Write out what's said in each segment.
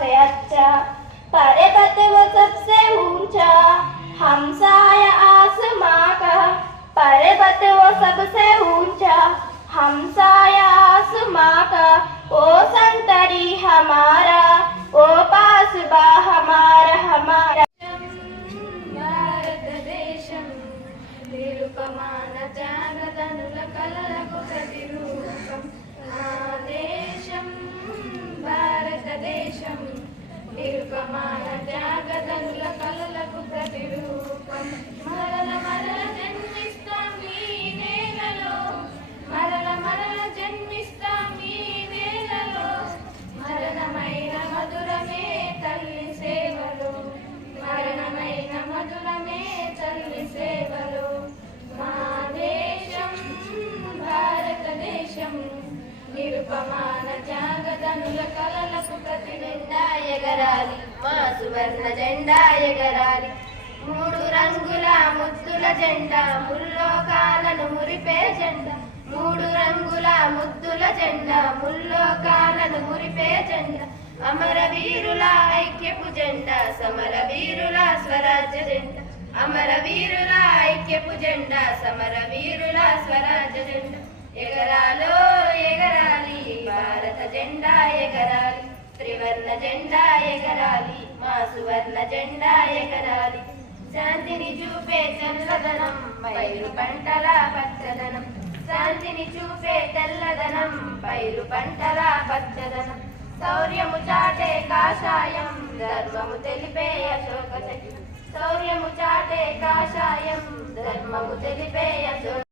से अच्छा, पर्वत वो सबसे ऊंचा, हमसाया आसमां का। पर्वत वो सबसे ऊंचा, हमसाया आसमां का। ओ संतरी हमारा, ओ पासबा हमारा हमारा। భారతదేశం నిరుపమాన త్యాగదనుల కలలకు ప్రతిరూపం నా దేశం. భారతదేశం నిరుపమాన త్యాగదనుల కలలకు ప్రతిరూపం. మరల మరల జన్మిస్తాం ఈ నేలలో, మరల మరల జన్మిస్తాం ఈ నేలలో. మరణమైన మధురమే తల్లి సేవలు, మరణమైన మధురమే తల్లి సేవలు. మా దేశం భారతదేశం నిరుపమాన త్యాగదనుల కలలకు ప్రతి జెండా ఎగరాలి, మా సువర్ణ జెండా ఎగరాలి. మూడు రంగుల ముద్దుల జెండా, ముల్లోకాలను మురిపే జెండా. మూడు రంగుల ముద్దుల జెండా, ముల్లోకాలను మురిపే జెండా. అమరవీరుల ఐక్యపు జెండా, సమరవీరుల స్వరాజ్య జెండా. అమరవీరుల ఐక్యపు జెండా, సమరవీరుల స్వరాజ్య జెండా. ఎగరాలో ఎగరాలి భారత జెండా ఎగరాలి, త్రివర్ణ జెండా ఎగరాలి, మా సువర్ణ జెండా ఎగరాలి. శాంతిని చూపే తెల్లదనం, పైరు పంటల పచ్చదనం. శాంతిని చూపే తెల్లదనం, పైరు పంటల పచ్చదనం. శౌర్యము చాటే కాషాయం, ధర్మము తెలిపే అశోక చక్రం. శౌర్యము చాటే కాషాయం, ధర్మము తెలిపే అశోక.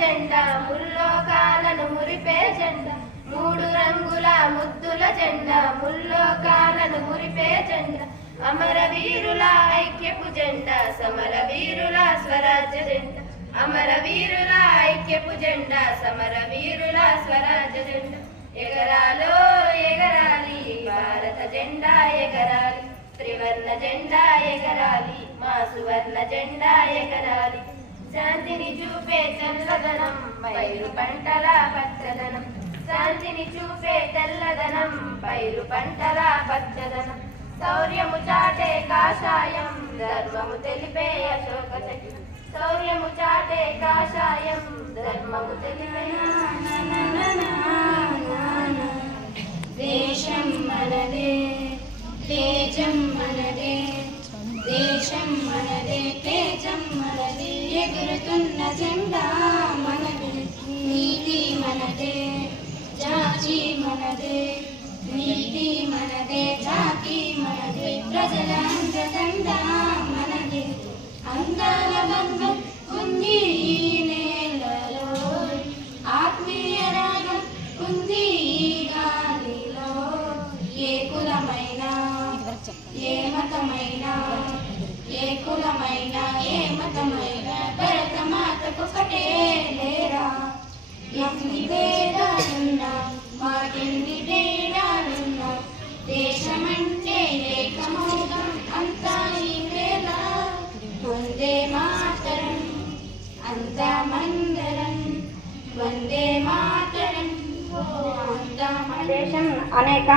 జెండా ముల్లోకాలను మురిపే జెండా, మూడు రంగుల ముద్దుల జెండా ముల్లోకాలను మురిపే జెండా. అమరవీరుల ఐక్యపు జెండా, సమరవీరుల స్వరాజ్య జెండా. అమరవీరుల ఐక్యపు జెండా, సమరవీరుల స్వరాజ్య జెండా. ఎగరాలో ఎగరాలి భారత జెండా ఎగరాలి, త్రివర్ణ జెండా ఎగరాలి, మా సువర్ణ జెండా ఎగరాలి. శాంతిని చూపే తెల్లదనం పైరు పంటల పచ్చదనం. శాంతిని చూపే తెల్లదనం పైరు పంటల పచ్చదనం. శౌర్యము చాటే కాషాయం ధర్మము తెలిపే అశోక చక్రం. శౌర్యము చాటే కాషాయం ధర్మము తెలిపే. దేశం మనదే తేజం మనదే, దేశం మనదే తేజం మనదే, ఎగురుతున్న జెండా మనదే, నీతి మనదే జాతి మనదే, నీతి మనదే జాతి మనదే, ప్రజల అండదండ మనదే. అందాల బంధం ఉంది ఈ నేలలో, ఆత్మీయ రాగం ఉంది ఈ గాలిలో. ఏ కులమైనా ఏ మతమైనా, ఏ కులమైనా ఏ మతమైనా, భరతమాతకు ఒకటే లేరా. ఎన్ని భేదాలున్నా మాకెన్ని తేడాలున్నా, దేశమంటే ఏకమౌతం అంతా ఈ వేళ. వందే మాతరం అంతా మందరం, వందే మాతరం. మన దేశం అనేక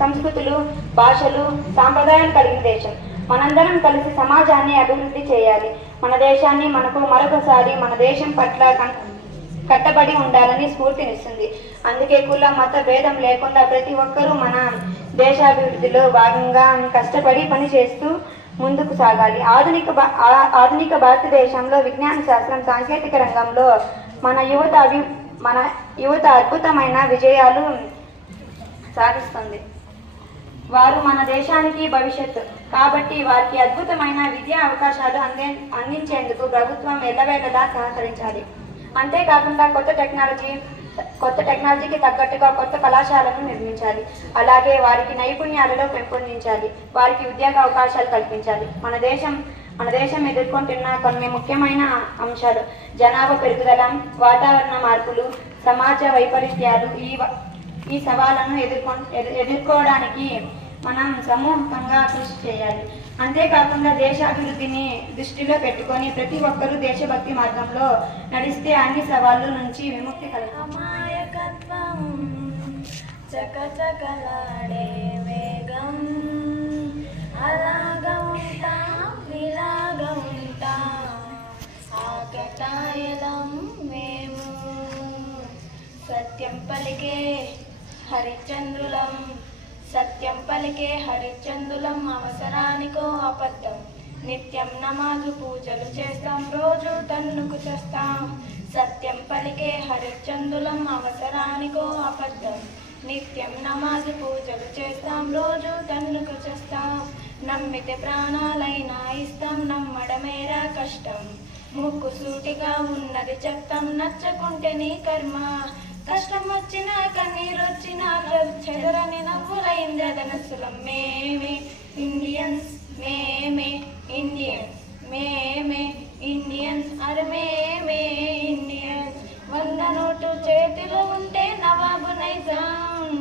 సంస్కృతులు, భాషలు, సాంప్రదాయాలు కలిగిన దేశం. మనందరం కలిసి సమాజాన్ని అభివృద్ధి చేయాలి. మన దేశాన్ని మనకు మరొకసారి మన దేశం పట్ల కట్టబడి ఉండాలని స్ఫూర్తినిస్తుంది. అందుకే కుల మత భేదం లేకుండా ప్రతి ఒక్కరూ మన దేశాభివృద్ధిలో భాగంగా కష్టపడి పనిచేస్తూ ముందుకు సాగాలి. ఆధునిక భారతదేశంలో విజ్ఞాన శాస్త్రం, సాంకేతిక రంగంలో మన యువత అద్భుతమైన విజయాలు సాధిస్తుంది. వారు మన దేశానికి భవిష్యత్తు కాబట్టి వారికి అద్భుతమైన విద్యా అవకాశాలు అందించేందుకు ప్రభుత్వం ఎల్లవేళలా సహకరించాలి. అంతేకాకుండా కొత్త టెక్నాలజీకి తగ్గట్టుగా కొత్త కళాశాలను నిర్మించాలి. అలాగే వారికి నైపుణ్యాలలో పెంపొందించాలి. వారికి ఉద్యోగ అవకాశాలు కల్పించాలి. మన దేశం ఎదుర్కొంటున్న కొన్ని ముఖ్యమైన అంశాలు: జనాభా పెరుగుదల, వాతావరణ మార్పులు, సమాజ వైపరీత్యాలు. ఈ సవాళ్లను ఎదుర్కోవడానికి మనం సమూహంగా కృషి చేయాలి. అంతేకాకుండా దేశాభివృద్ధిని దృష్టిలో పెట్టుకొని ప్రతి ఒక్కరూ దేశభక్తి మార్గంలో నడిస్తే అన్ని సవాళ్ళ నుంచి విముక్తి కలుగుతుంది. అమాయకత్వం చకచకలాడే వేగం, అలాగా ఉంటాం ఇలాగా ఉంటాం ఆకతాయిలం మేము. సత్యం పలికే హరిచంద్రులం, సత్యం పలికే హరిచంద్రులం, అవసరానికో అబద్ధం. నిత్యం నమాజు పూజలు చేస్తాం, రోజు తన్నుకు చేస్తాం. సత్యం పలికే హరిచంద్రులం, అవసరానికో అబద్ధం. నిత్యం నమాజు పూజలు చేస్తాం, రోజు తన్నుకు చేస్తాం. నమ్మితే ప్రాణాలైనా ఇస్తాం, నమ్మడమేరా కష్టం. ముక్కు సూటిగా ఉన్నది చెప్తాం, నచ్చకుంటే నీ కర్మ. కష్టం వచ్చినా కన్నీరొచ్చినా చెదరని నవ్వుల ఇంద్రధనస్సులం. మేమే ఇండియన్స్, మేమే ఇండియన్స్, మేమే ఇండియన్స్, అరే మేమే ఇండియన్స్. 100 నోటు చేతిలో ఉంటే నవాబు నైజాం,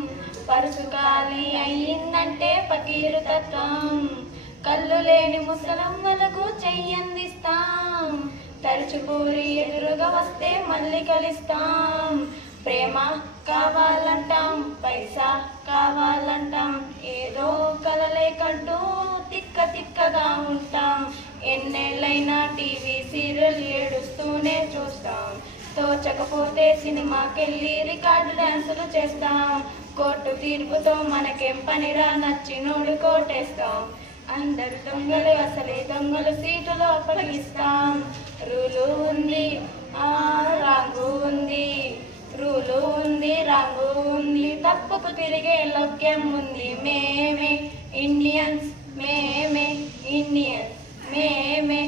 పరుసు ఖాళీ అయ్యిందంటే ఫకీరు తత్వం. కళ్ళు లేని ముసలమ్మలకు చెయ్యందిస్తాం, తరచుకూరి ఎదురుగా వస్తే మళ్ళీ కలుస్తాం. ప్రేమ కావాలంటాం, పైసా కావాలంటాం, ఏదో కలలే కంటూ తిక్కగా ఉంటాం. ఎన్నేళ్ళైనా టీవీ సీరియల్ ఏడుస్తూనే చూస్తాం. తోచకపోతే సినిమాకెళ్ళి రికార్డు డాన్సులు చేస్తాం. కోర్టు తీర్పుతో మనకేం పనిరా, నచ్చినోడు కోటేస్తాం. అందరు దొంగలు అసలే దొంగలు, సీటులో అప్పగిస్తాం. రూలు ఉంది రాంగు ఉంది, రూలు ఉంది రాంగు ఉంది, తప్పుకు తిరిగే లౌక్యం ఉంది. మేమే ఇండియన్స్, మేమే ఇండియన్స్, మేమే